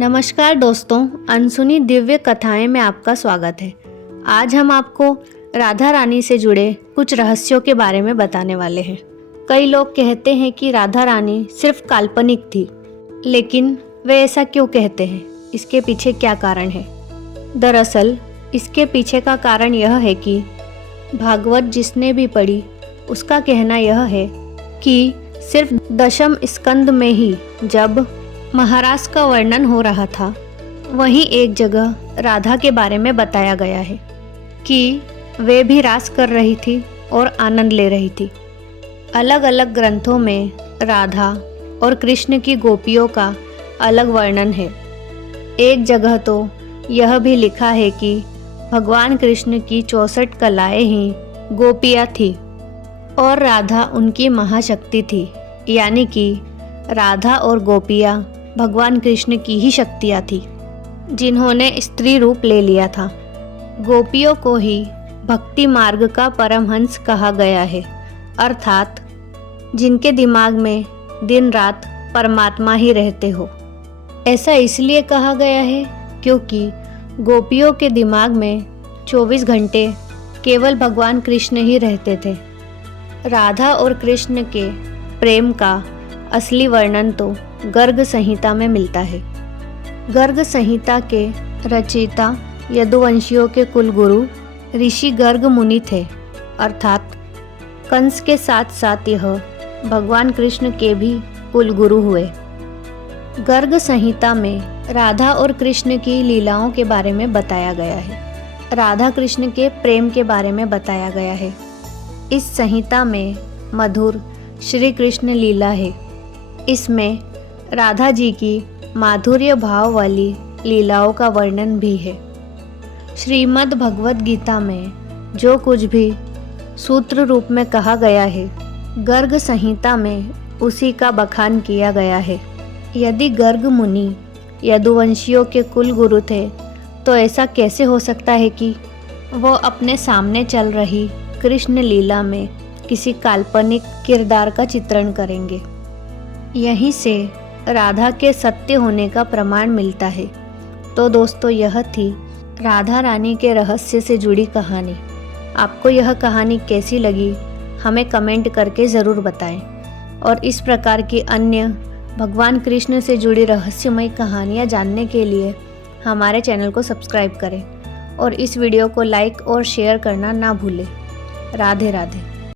नमस्कार दोस्तों, अनसुनी दिव्य कथाएं में आपका स्वागत है। आज हम आपको राधा रानी से जुड़े कुछ रहस्यों के बारे में बताने वाले हैं। कई लोग कहते हैं कि राधा रानी सिर्फ काल्पनिक थी, लेकिन वे ऐसा क्यों कहते हैं? इसके पीछे क्या कारण है? दरअसल इसके पीछे का कारण यह है कि भागवत जिसने भी पढ़ी उसका कहना यह है कि सिर्फ दशम स्कंद में ही जब महारास का वर्णन हो रहा था, वहीं एक जगह राधा के बारे में बताया गया है कि वे भी रास कर रही थी और आनंद ले रही थी। अलग अलग ग्रंथों में राधा और कृष्ण की गोपियों का अलग वर्णन है। एक जगह तो यह भी लिखा है कि भगवान कृष्ण की 64 कलाएं ही गोपियाँ थी और राधा उनकी महाशक्ति थी, यानी कि राधा और गोपियाँ भगवान कृष्ण की ही शक्तियाँ थी जिन्होंने स्त्री रूप ले लिया था। गोपियों को ही भक्ति मार्ग का परमहंस कहा गया है, अर्थात जिनके दिमाग में दिन रात परमात्मा ही रहते हो। ऐसा इसलिए कहा गया है क्योंकि गोपियों के दिमाग में 24 घंटे केवल भगवान कृष्ण ही रहते थे। राधा और कृष्ण के प्रेम का असली वर्णन तो गर्ग संहिता में मिलता है। गर्ग संहिता के रचयिता यदुवंशियों के कुलगुरु ऋषि गर्ग मुनि थे, अर्थात कंस के साथ साथ यह भगवान कृष्ण के भी कुलगुरु हुए। गर्ग संहिता में राधा और कृष्ण की लीलाओं के बारे में बताया गया है। राधा कृष्ण के प्रेम के बारे में बताया गया है। इस संहिता में मधुर श्री कृष्ण लीला है। इसमें राधा जी की माधुर्य भाव वाली लीलाओं का वर्णन भी है। श्रीमद् भगवद गीता में जो कुछ भी सूत्र रूप में कहा गया है, गर्ग संहिता में उसी का बखान किया गया है। यदि गर्ग मुनि यदुवंशियों के कुल गुरु थे, तो ऐसा कैसे हो सकता है कि वो अपने सामने चल रही कृष्ण लीला में किसी काल्पनिक किरदार का चित्रण करेंगे? यहीं से राधा के सत्य होने का प्रमाण मिलता है। तो दोस्तों, यह थी राधा रानी के रहस्य से जुड़ी कहानी। आपको यह कहानी कैसी लगी हमें कमेंट करके ज़रूर बताएं, और इस प्रकार की अन्य भगवान कृष्ण से जुड़ी रहस्यमय कहानियाँ जानने के लिए हमारे चैनल को सब्सक्राइब करें और इस वीडियो को लाइक और शेयर करना ना भूलें। राधे राधे।